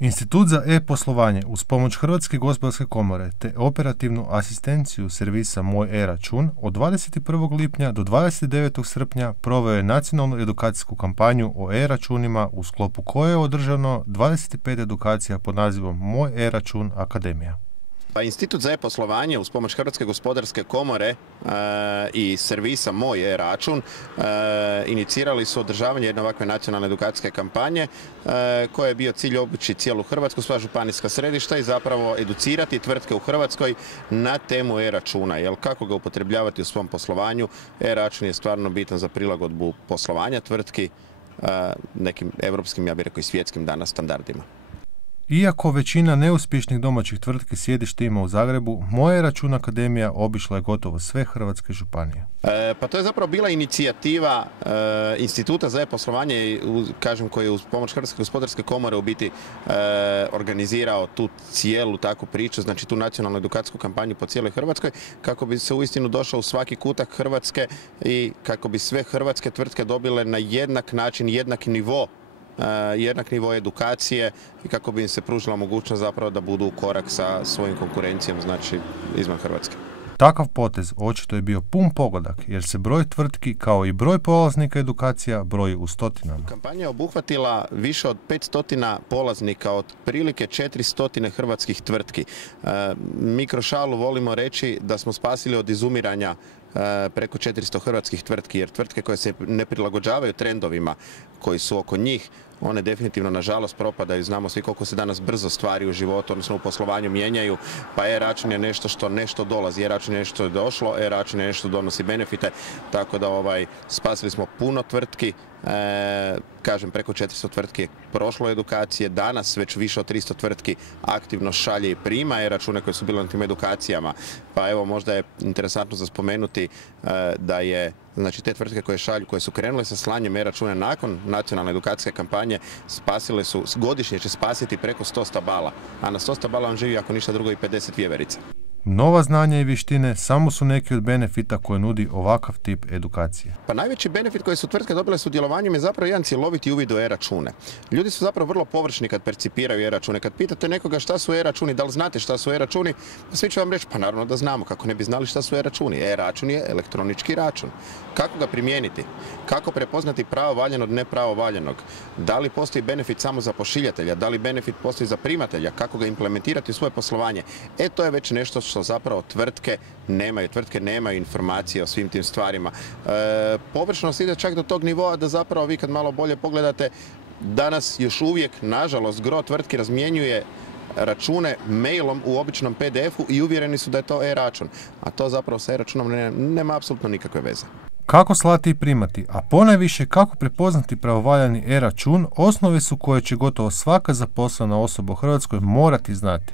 Institut za e-poslovanje uz pomoć Hrvatske gospodarske komore te operativnu asistenciju servisa Moj e-račun od 21. lipnja do 29. srpnja proveo je nacionalnu edukacijsku kampanju o e-računima u sklopu koje je održano 25 edukacija pod nazivom Moj e-račun Akademija. Institut za e-poslovanje uz pomoć Hrvatske gospodarske komore i servisa Moj e-račun inicirali su održavanje jedne ovakve nacionalne edukacijske kampanje koje je bio cilj obući cijelu Hrvatsku, sva županijska središta i zapravo educirati tvrtke u Hrvatskoj na temu e-računa. Jer kako ga upotrebljavati u svom poslovanju, e-račun je stvarno bitan za prilagodbu poslovanja tvrtki nekim europskim, ja bih rekao i svjetskim danas standardima. Iako većina neuspješnih domaćih tvrtki sjedište ima u Zagrebu, Moj e-račun Akademija obišla je gotovo sve hrvatske županije. Pa to je zapravo bila inicijativa Instituta za e-poslovanje, kažem, koji je uz pomoć Hrvatske gospodarske komore u biti organizirao tu cijelu takvu priču, znači tu nacionalnu edukacijsku kampanju po cijeloj Hrvatskoj, kako bi se uistinu došao u svaki kutak Hrvatske i kako bi sve hrvatske tvrtke dobile na jednak način, jednak nivo edukacije i kako bi im se pružila mogućnost zapravo da budu u korak sa svojim konkurencijom, znači izvan Hrvatske. Takav potez očito je bio pun pogodak jer se broj tvrtki kao i broj polaznika edukacija broji u stotinama. Kampanja je obuhvatila više od 500 polaznika od prilike 400 hrvatskih tvrtki. Mi kroz šalu volimo reći da smo spasili od izumiranja preko 400 hrvatskih tvrtki, jer tvrtke koje se ne prilagođavaju trendovima koji su oko njih, one definitivno nažalost propadaju. Znamo svi koliko se danas brzo stvari u životu, odnosno u poslovanju mijenjaju, pa e-račun je nešto što nešto dolazi, e-račun je nešto što je došlo, e-račun je nešto što donosi benefite, tako da spasili smo puno tvrtki. Kažem, preko 400 tvrtki je prošlo edukacije, danas već više od 300 tvrtki aktivno šalje i prima e-račune koje su bile na tim edukacijama. Pa evo, možda je interesantno za spomenuti da je, znači, te tvrtke koje su krenule sa slanjem e-računa nakon nacionalne edukacijske kampanje, spasile su, godišnje će spasiti preko 100 stabala, a na 100 stabala on živi ako ništa drugo i 50 vjeverica. Nova znanja i vještine samo su neki od benefita koje nudi ovakav tip edukacije. Pa najveći benefit koji su tvrtke dobile sudjelovanjem je zapravo jedan cjeloviti uvid u e-račune. Ljudi su zapravo vrlo površni kad percipiraju e-račune. Kad pitate nekoga šta su e-računi, da li znate šta su e-računi, pa svi će vam reći, pa naravno da znamo, kako ne bi znali šta su e-računi. E-račun je elektronički račun. Kako ga primijeniti? Kako prepoznati pravovaljan od nepravovaljanog? Da li postoji benefit samo za pošiljatelja? Da li benefit postoji za primatelja? Kako ga implementirati u svoje poslovanje? To je već nešto što zapravo tvrtke nemaju informacije o svim tim stvarima. Površnost ide čak do tog nivoa da zapravo vi kad malo bolje pogledate, danas još uvijek, nažalost, gro tvrtki razmjenjuje račune mailom u običnom PDF-u i uvjereni su da je to e-račun. A to zapravo sa e-računom nema apsolutno nikakve veze. Kako slati i primati, a ponajviše kako prepoznati pravovaljani e-račun, osnove su koje će gotovo svaka zaposlena osoba u Hrvatskoj morati znati.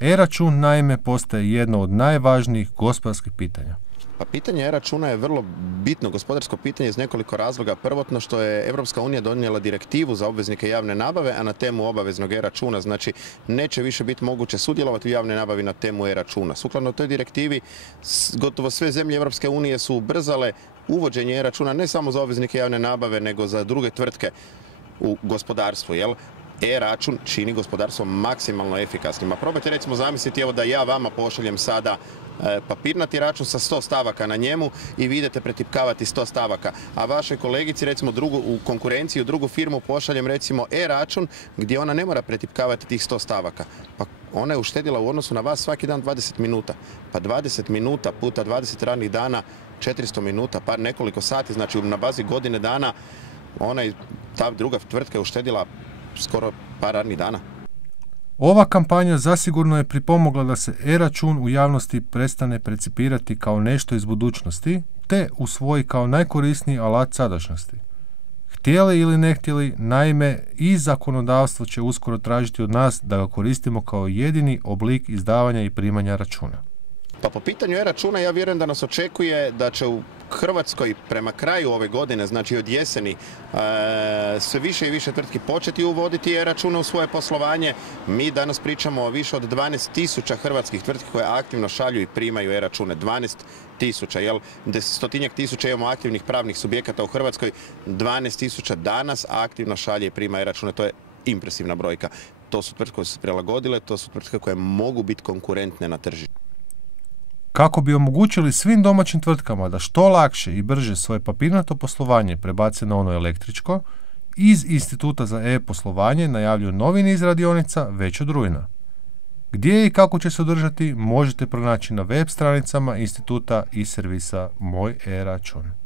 E-račun naime postaje jedno od najvažnijih gospodarskih pitanja. Pa pitanje e-računa je vrlo bitno gospodarsko pitanje iz nekoliko razloga. Prvotno što je Europska unija donijela direktivu za obveznike javne nabave, a na temu obaveznog e-računa, znači neće više biti moguće sudjelovati u javnoj nabavi na temu e-računa. Sukladno toj direktivi gotovo sve zemlje Europske unije su ubrzale uvođenje e-računa ne samo za obveznike javne nabave, nego za druge tvrtke u gospodarstvu, E-račun čini gospodarstvo maksimalno efikasnim. A probajte recimo zamisliti evo da ja vama pošaljem sada papirnati račun sa 100 stavaka na njemu i vi idete pretipkavati 100 stavaka, a vašoj kolegici recimo u konkurenciji u drugu firmu pošaljem recimo e-račun gdje ona ne mora pretipkavati tih 100 stavaka. Pa ona je uštedila u odnosu na vas svaki dan 20 minuta. Pa 20 minuta puta 20 radnih dana, 400 minuta, pa nekoliko sati, znači na bazi godine dana ta druga tvrtka je uštedila skoro par radnih dana. Ova kampanja zasigurno je pripomogla da se e-račun u javnosti prestane percipirati kao nešto iz budućnosti, te usvoji kao najkorisniji alat sadašnjosti. Htjeli ili ne htjeli, naime i zakonodavstvo će uskoro tražiti od nas da ga koristimo kao jedini oblik izdavanja i primanja računa. Pa po pitanju e-računa ja vjerujem da nas očekuje da će u Hrvatskoj prema kraju ove godine, znači od jeseni, sve više i više tvrtki početi uvoditi e-račune u svoje poslovanje. Mi danas pričamo o više od 12.000 hrvatskih tvrtki koje aktivno šalju i primaju e-račune. 12.000, stotinjak tisuća imamo aktivnih pravnih subjekata u Hrvatskoj, 12.000 danas aktivno šalje i prima e-račune, to je impresivna brojka. to su tvrtke koje su se prilagodile, to su tvrtke koje mogu biti konkurentne na tržištu. Kako bi omogućili svim domaćim tvrtkama da što lakše i brže svoje papirnato poslovanje prebace na ono električko, iz Instituta za e-poslovanje najavljuju novi niz radionica već od rujna. Gdje i kako će se održati možete pronaći na web stranicama instituta i servisa Moj e-račun.